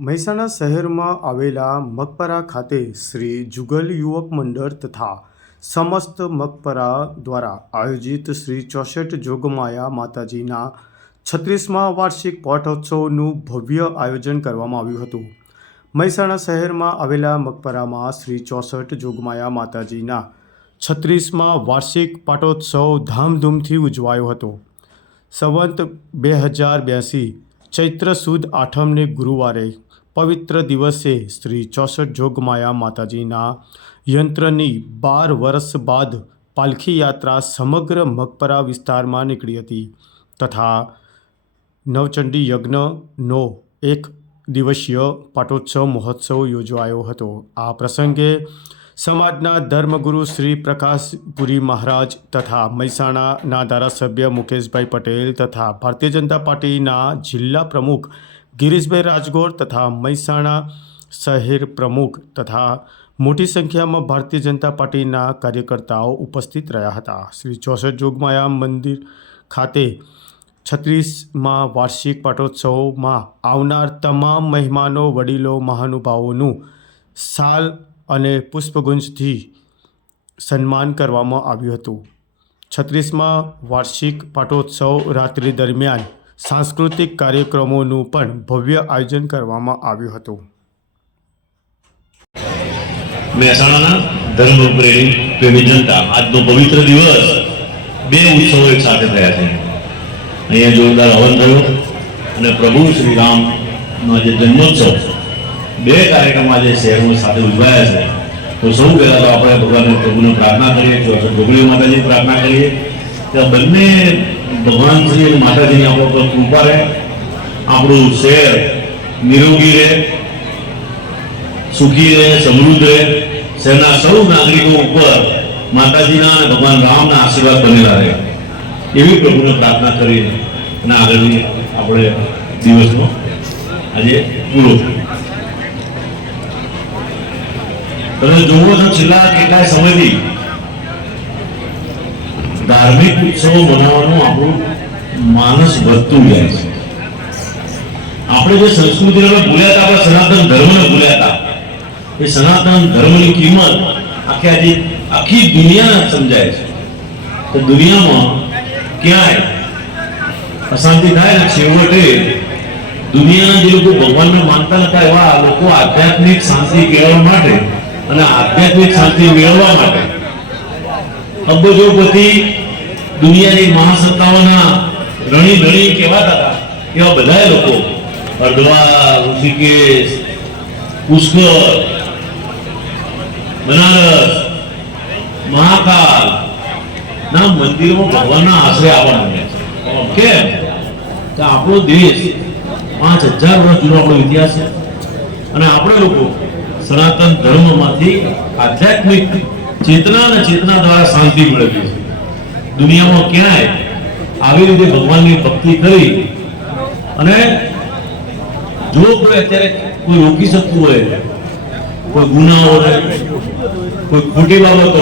મહેસાણા શહેરમાં આવેલા મકબરા ખાતે શ્રી જુગલ યુવક મંડળ તથા સમસ્ત મકબરા દ્વારા આયોજિત શ્રી 64 જોગમાયા માતાજીના 36મા વાર્ષિક પાટોત્સવનું ભવ્ય આયોજન કરવામાં આવ્યું હતું। મહેસાણા શહેરમાં આવેલા મકબરામાં શ્રી 64 જોગમાયા માતાજીના 36મા વાર્ષિક પાટોત્સવ ધામધૂમથી ઉજવાયો હતો। સંવત 2082 ચૈત્ર સુદ આઠમને ગુરુવારે પવિત્ર દિવસે શ્રી 64 જોગમાયા માતાજીના યંત્રની 12 વર્ષ બાદ પાલખી યાત્રા સમગ્ર મકબરા વિસ્તારમાં નીકળી હતી તથા નવચંડી યજ્ઞનો એક દિવસીય પાટોત્સવ મહોત્સવ યોજાયો હતો। આ પ્રસંગે સમાજના ધર્મગુરુ શ્રી પ્રકાશપુરી મહારાજ તથા મહેસાણાના ધારાસભ્ય મુકેશભાઈ પટેલ તથા ભારતીય જનતા પાર્ટીના જિલ્લા પ્રમુખ ગિરીશભાઈ રાજગોર તથા મહેસાણા શહેર પ્રમુખ તથા મોટી સંખ્યામાં ભારતીય જનતા પાર્ટીના કાર્યકર્તાઓ ઉપસ્થિત રહ્યા હતા। શ્રી 64 જોગમાયા મંદિર ખાતે 36મા વાર્ષિક પાટોત્સવમાં આવનાર તમામ મહેમાનો વડીલો મહાનુભાવોનું શાલ અને પુષ્પગુચ્છથી સન્માન કરવામાં આવ્યું હતું। 36મા વાર્ષિક પાટોત્સવ રાત્રિ દરમિયાન સાંસ્કૃતિક કાર્યક્રમોનું પણ ભવ્ય આયોજન કરવામાં આવ્યું હતું। મહેસાણાના ધર્મ પ્રેમી જનતા આજનો પવિત્ર દિવસ બે ઉત્સવો એક સાથે થયા છે। અહીંયા જોરદાર હવન થયો અને પ્રભુ શ્રી રામનો જે જન્મોત્સવ બે કાર્યક્રમ આજે શહેરમાં સાથે ઉજવાયા છે। તો સૌ પહેલાં તો આપણે ભગવાન પ્રભુને પ્રાર્થના કરીએ, જોગણી માતાજીની પ્રાર્થના કરીએ કે બંને ભગવાન શ્રી અને માતાજીની આપણા પર કૃપા રહે, આપણું શહેર નિરોગી રહે, સુખી રહે, સમૃદ્ધ રહે, શહેરના સૌ નાગરિકો ઉપર માતાજીના અને ભગવાન રામના આશીર્વાદ બનેલા રહે એવી પ્રભુને પ્રાર્થના કરીને અને આગળની આપણે દિવસનો આજે પૂરો થયો। તમે જુઓ તો છેલ્લા કેટલાય સમયથી ધાર્મિક ઉત્સવો મનાવવાનું આપણું માનસ વધતું જાય છે। આપણે જે સંસ્કૃતિને ભૂલ્યા હતા, આપણે સનાતન ધર્મને ભૂલ્યા હતા। એ સનાતન ધર્મની કિંમત આખી દુનિયા સમજાય છે। તો દુનિયામાં ક્યાંય અશાંતિ થાય ને છેવટે દુનિયાના જે લોકો ભગવાનને માનતા હતા એવા લોકો આધ્યાત્મિક શાંતિ મેળવવા માટે અને આધ્યાત્મિક શાંતિ મેળવવા માટે અબજોપતિ દુનિયાની મહાસત્તાઓના રણી ધણી કહેવાતા હતા એવા બધા લોકો હરદ્વાર, ઋષિકેશ, પુષ્કર, બનારસ, મહાકાલ ના મંદિરોમાં ભગવાનના આશ્રય આવવા માંડ્યા છે। કેમ કે આપણો દેશ 5000 વર્ષ જૂનો આપણો ઇતિહાસ છે અને આપણે લોકો સનાતન ધર્મમાંથી આધ્યાત્મિક ચેતના અને ચેતના દ્વારા શાંતિ મેળવી છે। દુનિયામાં ક્યાંય આવી રીતે ભગવાનની ભક્તિ કરી અને જો કોઈ અત્યારે કોઈ રોકી શકતું હોય, કોઈ ગુનાઓ કોઈ ખોટી બાબતો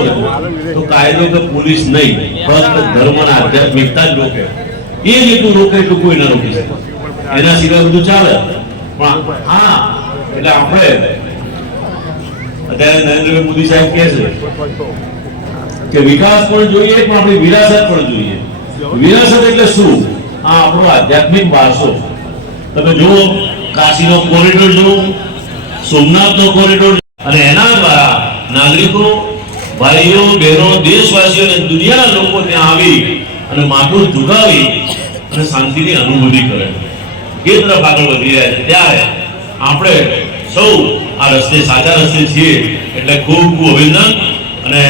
તો કાયદો કે પોલીસ નહીં, ફક્ત ધર્મ અને આધ્યાત્મિકતા જ રોકે। એ જેટલું રોકે એટલું કોઈ ના રોકી શકે, એના સિવાય બધું ચાલે। પણ હા, એટલે આપણે અત્યારે નરેન્દ્રભાઈ મોદી સાહેબ કહે છે કે વિકાસ પણ જોઈએ પણ આપણી વિરાસત પણ જોઈએ। વિરાસત એટલે શું? આ આપણો આધ્યાત્મિક વારસો। તમે જુઓ કાશીનો કોરિડોર જુઓ, સોમનાથનો કોરિડોર, અને એના દ્વારા નાગરિકો, ભાઈઓ બહેનો, દેશવાસીઓ અને દુનિયાના લોકો ત્યાં આવી અને માથું ઝુકાવી અને શાંતિની અનુભૂતિ કરે, એ તરફ આગળ વધી રહ્યા છે। ત્યારે આપણે સૌ આ રસ્તે, સાચા રસ્તે છીએ એટલે ખૂબ ખૂબ અભિનંદન। અને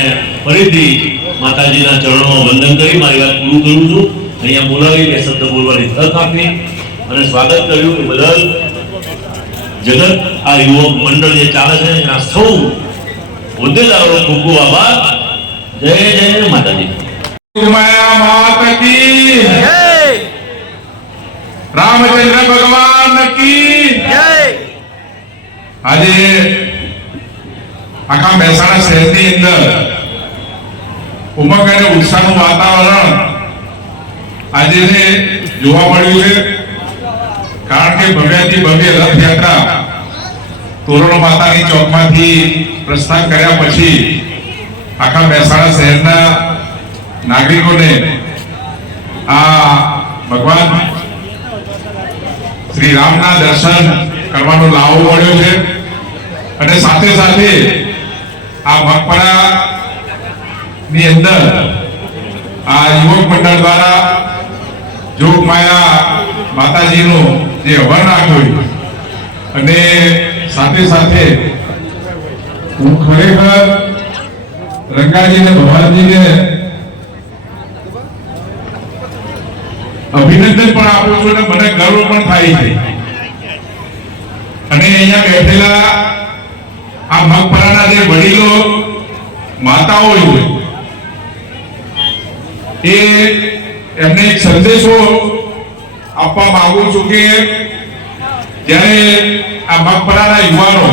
ફરીથી માતાજીના ચરણોમાં વંદન કરી મારી વાત પૂરું કરું છું। અહીંયા બોલાવી કે શબ્દ બોલવાની તક આપી અને સ્વાગત કર્યું એ બદલ જગત આ યુવક મંડળ જે ચાલે છે એના સૌ હોદ્દેદારો ખૂબ ખૂબ આભાર। જય જય માતાજી। જોગમાયા માતા કી જય, રામચંદ્ર ભગવાન કી જય। આજે આખા મહેસાણા શહેરની અંદર ઉમંગ અને ઉત્સાહનું વાતાવરણ આજે જોવા મળ્યું છે। કારણ કે ભવ્યાથી ભવ્ય રથયાત્રા તોરણ માતાની ચોકમાંથી પ્રસ્થાન કર્યા પછી આખા મહેસાણા શહેરના નાગરિકોને આ ભગવાન શ્રી રામના દર્શન કરવાનો લાવો મળ્યો છે અને સાથે સાથે આ મગપરા ની અંદર આ યુવક મંડળ દ્વારા જોગમાયા માતાજીનું જે હવન રાખ્યું અને સાથે સાથે હું ખરેખર રંગાજીને ભગવાનજીને અભિનંદન પણ આપું છું અને મને ગર્વ પણ થાય છે અને અહીંયા બેઠેલા આ મગપરાના જે વડીલો માતાઓ હોય એ એમને એક સંદેશો આપવા માંગુ છું કે જ્યારે આ મગપરાના યુવાનો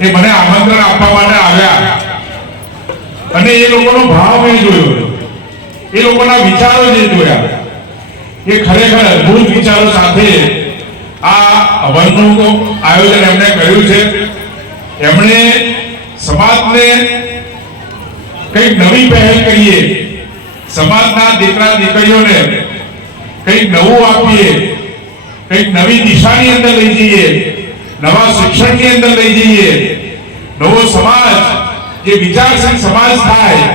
એ મને આમંત્રણ આપવા માટે આવ્યા અને એ લોકોનો ભાવ મેં જોયો, એ લોકોના વિચારો જે જોયા એ ખરેખર અદ્ભુત વિચારો સાથે આ હવનનું આયોજન એમણે કર્યું છે. એમણે સમાજને કંઈક નવી પહેલ કરીએ, સમાજના દીકરા દીકરીઓને કંઈક નવું આપીએ, કંઈક નવી દિશાની અંદર લઈ જઈએ, નવા શિક્ષણની અંદર લઈ જઈએ, નવો સમાજ જે વિચારશીલ સમાજ થાય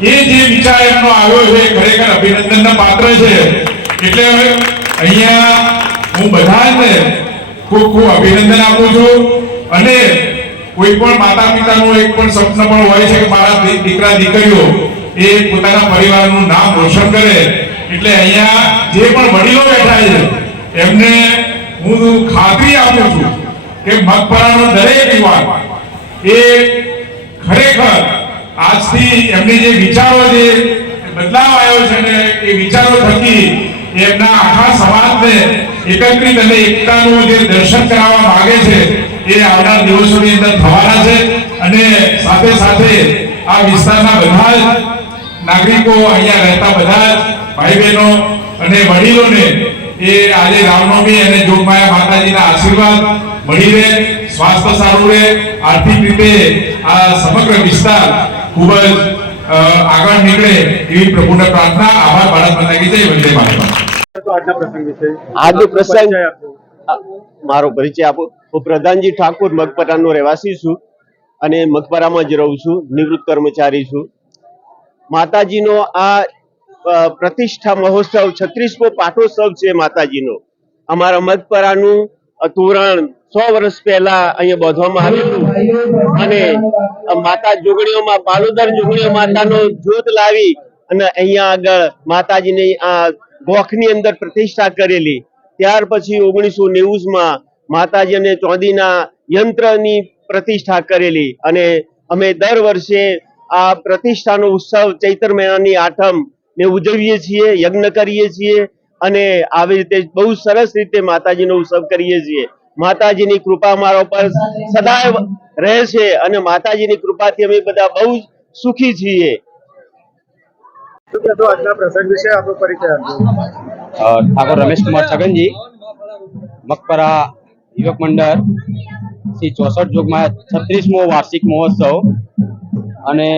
એ જે વિચાર એમનો આવ્યો છે ખરેખર અભિનંદનના પાત્ર છે. એટલે અહીંયા હું બધાને ખૂબ ખૂબ અભિનંદન આપું છું અને કોઈ પણ માતા પિતાનું એક પણ સપન પણ હોય છે કે મારા દીકરા દીકરીઓ એ પોતાના પરિવારનું નામ રોશન કરે. એટલે અહીંયા જે પણ વડીલો બેઠા છે એમને હું ખાતરી આપું છું કે મગપરાનો દરેક યુવાન એ ખરેખર આજથી એમની જે વિચારો જે બદલાવ આવ્યો છે ને એ વિચારો થકી એમના આખા સમાજને એકત્રિત અને એકતાનું જે દર્શન કરાવવા માંગે છે એ આવનાર દિવસોની અંદર થવાના છે. અને સાથે સાથે આ વિસ્તારના બધા જ નાગરિકો, અહીંયા રહેતા બધા જ ભાઈ બહેનો અને વડીલોને એ આજે રામનવમી અને જોગમાયા માતાજીના આશીર્વાદ મળી રહે, સ્વાસ્થ્ય સારું રહે, આર્થિક રીતે આ સમગ્ર વિસ્તાર ખૂબ જ આગળ નીકળે એવી પ્રભુને પ્રાર્થના. આભાર. ભારત માતા કી જય. વંદે માતરમ. આજનો પ્રસંગ મારો પરિચય આપો. હું પ્રધાનજી ઠાકોર મગપરાનો રહેવાસી છું અને મગપરામાં જ રહું છું, નિવૃત્ત કર્મચારી છું. માતાજીનો આ પ્રતિષ્ઠા મહોત્સવ 36મો પાટોત્સવ છે માતાજીનો. અમારા મગપરાનું તોરણ 100 વર્ષ પહેલા અહીંયા બાંધવામાં આવેલું અને માતા જોગણીઓમાં પાલોદર જોગણીઓ માતાનો જ્યોત લાવી અને અહીંયા આગળ માતાજીની આ ગોખની અંદર પ્રતિષ્ઠા કરેલી. ત્યાર પછી 1990માં માતાજી અને ચોદીના યંત્રની પ્રતિષ્ઠા કરેલી અને અમે દર વર્ષે આ પ્રતિષ્ઠાનો ઉત્સવ ચૈત્ર મહિનાની 8મ ને ઉજવીએ છીએ, યજ્ઞ કરીએ છીએ અને આવી રીતે બહુ સરસ રીતે માતાજીનો ઉત્સવ કરીએ છીએ. માતાજીની કૃપા અમારા ઉપર સદાય રહે છે અને માતાજીની કૃપાથી અમે બધા બહુ સુખી છીએ. ઠાકોર રમેશ કુમાર છગનજી, મગપરા યુવક મંડળ શ્રી 64 જોગમાયા 36મો વાર્ષિક મહોત્સવ અને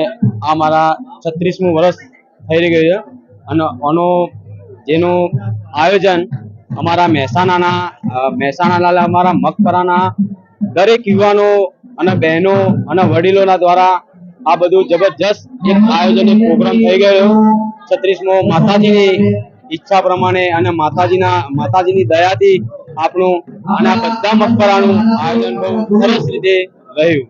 આ મારા 36મું વર્ષ થઈ રહ્યું છે અને જેનું આયોજન અમારા મહેસાણાના અમારા મગપરાના દરેક યુવાનો અને બહેનો અને વડીલોના દ્વારા આ બધું જબરજસ્ત એક આયોજન, એક પ્રોગ્રામ થઈ ગયો. 36મો માતાજીની ઈચ્છા પ્રમાણે અને માતાજીની દયાથી આપણું આના બધા મગપરાનું આયોજન બહુ સરસ રીતે રહ્યું.